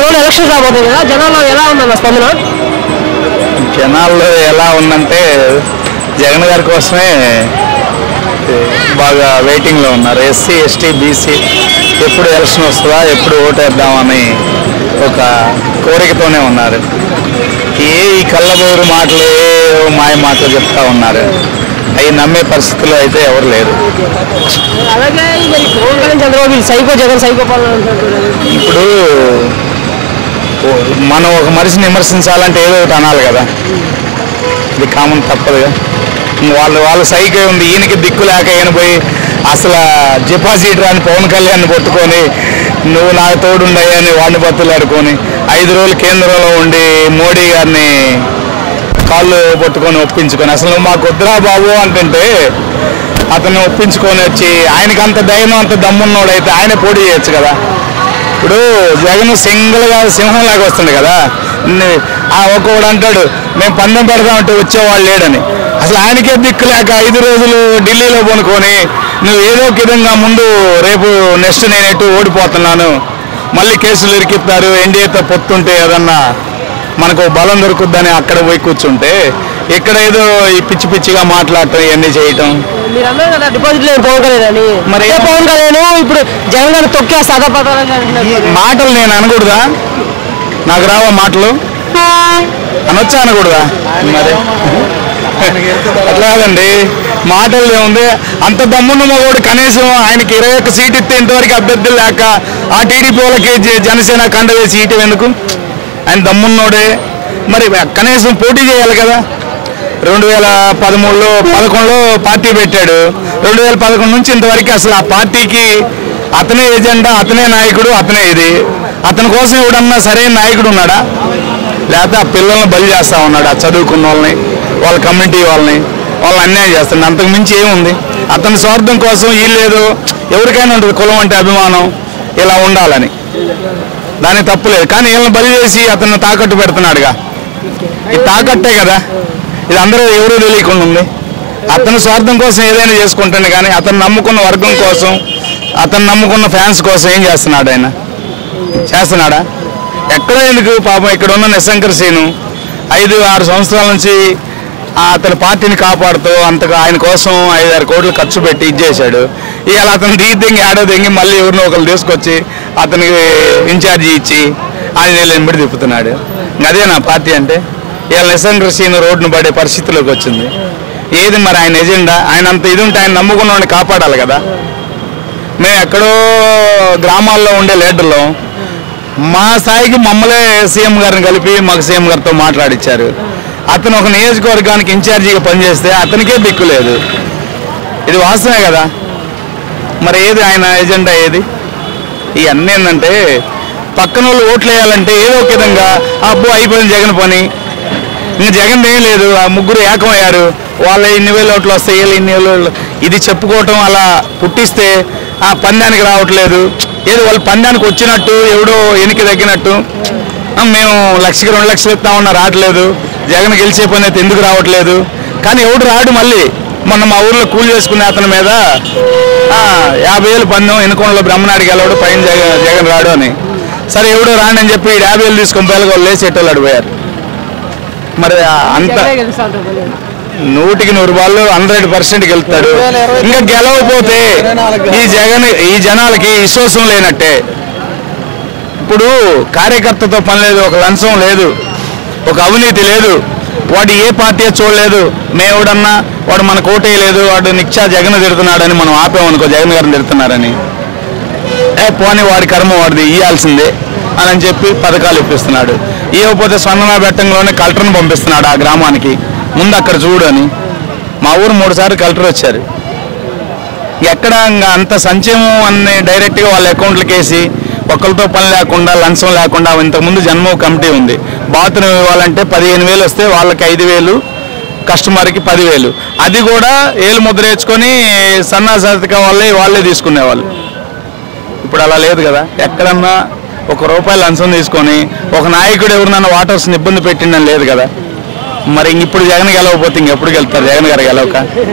రోజులు ఎలక్షన్ రాబోతుంది కదా, జనాల్లో ఎలా ఉందన్న స్పందన? జనాల్లో ఎలా ఉందంటే జగన్ గారి కోసమే బాగా వెయిటింగ్లో ఉన్నారు. ఎస్సీ ఎస్టీ బీసీ ఎప్పుడు ఎలక్షన్ వస్తుందా, ఎప్పుడు ఓటేద్దామని ఒక కోరికతోనే ఉన్నారు. ఈ కళ్ళబోరు మాటలు మాయ మాటలు చెప్తా ఉన్నారు. అవి నమ్మే పరిస్థితుల్లో అయితే ఎవరు లేరు. అలాగే మరి పవన్ కళ్యాణ్ చంద్రబాబు సైకో జగన్ సైకో పాలన. ఇప్పుడు మనం ఒక మనిషిని విమర్శించాలంటే ఏదో ఒకటి అనాలి కదా, ఇది కామన్ తప్పదుగా. వాళ్ళు సైకో ఉంది, ఈయనకి దిక్కు లేక ఈయన పోయి అసలు డిపాజిట్ రాని పవన్ కళ్యాణ్ పట్టుకొని నువ్వు నాకు తోడుండయ్యని వాడిని బతులాడుకొని 5 రోజులు కేంద్రంలో ఉండి మోడీ గారిని కాళ్ళు పట్టుకొని ఒప్పించుకొని అసలు నువ్వు మాకు వద్దురా బాబు అంటుంటే అతన్ని ఒప్పించుకొని వచ్చి ఆయనకి అంత ధైర్యం అంత దమ్మున్నోడైతే ఆయన పోటీ చేయొచ్చు కదా. ఇప్పుడు జగన్ సింగిల్గా సింహంలాగా వస్తుంది కదా. ఒక్కొక్కడు అంటాడు మేము పందెం పెడదామంటే వచ్చేవాళ్ళు లేడని. అసలు ఆయనకే దిక్కు లేక 5 రోజులు ఢిల్లీలో కొనుక్కొని నువ్వు ఏదో ఒక విధంగా ముందు రేపు నెక్స్ట్ నేను ఎటు ఓడిపోతున్నాను, మళ్ళీ కేసులు ఇరికిస్తారు, ఎన్డీఏతో పొత్తుంటే ఏదన్నా మనకు బలం దొరుకుద్దని అక్కడ పోయి కూర్చుంటే ఇక్కడ ఏదో ఈ పిచ్చి పిచ్చిగా మాట్లాడటం ఇవన్నీ చేయటం. మీరు అన్నారు కదా డిపాజిట్ లేదు పవన్ కళ్యాణ్ అని, మరి ఏ పవన్ కళ్యాణ్ ఇప్పుడు జగన్ గారు తొక్కేస్తా మాటలు నేను అనకూడదా? నాకు రావా మాటలు అనొచ్చా అనకూడదా? మరి అట్లా కాదండి, మాటలు ఏముంది. అంత దమ్మున్న మగోడు కనీసం ఆయనకి 21 సీట్ ఇస్తే ఇంతవరకు అభ్యర్థులు లేక ఆ టీడీపీ వాళ్ళకి జనసేన కండ వేసి ఇటు ఎందుకు? ఆయన దమ్మున్నోడే, మరి కనీసం పోటీ చేయాలి కదా. 2011లో పార్టీ పెట్టాడు. 2011 నుంచి ఇంతవరకు అసలు ఆ పార్టీకి అతనే ఏజెండా, అతనే నాయకుడు, అతనే ఇది. అతని కోసం ఎవడన్నా సరైన నాయకుడు ఉన్నాడా? లేకపోతే ఆ పిల్లల్ని బలి చేస్తూ ఉన్నాడు, ఆ చదువుకున్న వాళ్ళని, వాళ్ళ కమ్యూనిటీ వాళ్ళని అన్యాయం చేస్తున్నాడు. అంతకు మించి ఏముంది? అతని స్వార్థం కోసం వీళ్ళేదో ఎవరికైనా ఉంటుంది కులం అంటే అభిమానం, ఇలా ఉండాలని, దానికి తప్పులేదు. కానీ వీళ్ళని బలి చేసి అతన్ని తాకట్టు పెడుతున్నాడుగా. ఇది తాకట్టే కదా, ఇది అందరూ ఎవరూ తెలియకుండా ఉంది. అతని స్వార్థం కోసం ఏదైనా చేసుకుంటాను, కానీ అతను నమ్ముకున్న వర్గం కోసం, అతను నమ్ముకున్న ఫ్యాన్స్ కోసం ఏం చేస్తున్నాడు? ఆయన చేస్తున్నాడా? ఎక్కడో ఎందుకు పాపం. ఇక్కడ ఉన్న నిశంకర్ శ్రీను 5-6 సంవత్సరాల నుంచి అతని పార్టీని కాపాడుతూ అంతగా ఆయన కోసం 5-6 కోట్లు ఖర్చు పెట్టి ఇచ్చేశాడు. ఇవాళ అతను దింగి ఆడో దింగి మళ్ళీ ఎవరినో ఒకరు తీసుకొచ్చి అతనికి ఇన్ఛార్జి ఇచ్చి ఆయన వెంబడి తిప్పుతున్నాడు. అదే నా పార్టీ అంటే. ఇవాళ నిశంకర్ శ్రీను రోడ్డును పడే పరిస్థితిలోకి వచ్చింది. ఏది మరి ఆయన ఎజెండా? ఆయన అంత ఇది ఉంటే ఆయన నమ్ముకున్న వాడిని కాపాడాలి కదా. మేము ఎక్కడో గ్రామాల్లో ఉండే లీడర్లు మా స్థాయికి మమ్మల్నే సీఎం గారిని కలిపి మాకు సీఎం గారితో మాట్లాడిచ్చారు. అతను ఒక నియోజకవర్గానికి ఇన్ఛార్జిగా పనిచేస్తే అతనికే దిక్కు లేదు. ఇది వాస్తవమే కదా. మరి ఏది ఆయన ఎజెండా? ఏది? ఇవన్నీ ఏంటంటే పక్కన వాళ్ళు ఓట్లు వేయాలంటే ఏదో ఒక విధంగా అబ్బో అయిపోయింది జగన్ పని, ఇంకా జగన్ ఏం లేదు, ఆ ముగ్గురు ఏకమయ్యారు, వాళ్ళ 2,000 ఓట్లు వస్తాయి, 2,000 ఇది చెప్పుకోవటం అలా పుట్టిస్తే ఆ పందానికి రావట్లేదు. ఏదో వాళ్ళు పందానికి వచ్చినట్టు, ఎవడో ఎనికి తగ్గినట్టు, మేము 1,00,000 2 లక్షలు ఇస్తామన్నా రావట్లేదు, జగన్ గెలిచే పని అయితే ఎందుకు రావట్లేదు. కానీ ఎవడు రాడు. మళ్ళీ మొన్న మా ఊర్లో కూలి చేసుకునే అతని మీద 50,000 పందెం, ఎన్నుకోంలో బ్రహ్మనాడికి వెళ్ళాడు, పైన జగన్ రాడు అని. సరే ఎవడో రాండి అని చెప్పి 50,000 తీసుకొని పిల్లలు వాళ్ళు లేచేటోళ్ళు అడిపోయారు. మరి అంత 100కి 100 100% గెలుస్తాడు. ఇంకా గెలవకపోతే ఈ జనాలకి విశ్వాసం లేనట్టే. ఇప్పుడు కార్యకర్తతో పని లేదు, ఒక లంచం లేదు, ఒక అవినీతి లేదు, వాడు ఏ పార్టీ చూడలేదు. మేవుడన్నా వాడు మన కోటేయలేదు, వాడు నిత్యా జగన్ తిడుతున్నాడని మనం ఆపేమనుకో, జగన్ గారిని తిడుతున్నారని, పోనీ వాడి కర్మ వాడిది, ఇవ్వాల్సిందే అని చెప్పి పథకాలు ఇప్పిస్తున్నాడు. ఇవ్వకపోతే స్పందన బెట్టంలోనే కలెక్టర్ని పంపిస్తున్నాడు ఆ గ్రామానికి, ముందు అక్కడ చూడు అని. మా ఊరు 3 సార్లు కలెక్టర్ వచ్చారు. ఎక్కడ అంత సంక్షేమం అన్ని డైరెక్ట్గా వాళ్ళ అకౌంట్లకి వేసి ఒక్కరితో పని లేకుండా, లంచం లేకుండా. ఇంతకుముందు జన్మ కమిటీ ఉంది, బాత్రూమ్ ఇవ్వాలంటే 15,000 వస్తే వాళ్ళకి 5,000, కస్టమర్కి 10,000. అది కూడా ఏలు ముద్ర వేసుకొని సన్నాసాతిక వాళ్ళే తీసుకునేవాళ్ళు. ఇప్పుడు అలా లేదు కదా. ఎక్కడన్నా ₹1 లంచం తీసుకొని ఒక నాయకుడు ఎవరినన్నా వాటర్స్ని ఇబ్బంది పెట్టిందని లేదు కదా. మరి ఇప్పుడు జగన్ గెలవకపోతే ఇంకెప్పుడు గెలుస్తారు? జగన్ గారు గెలవక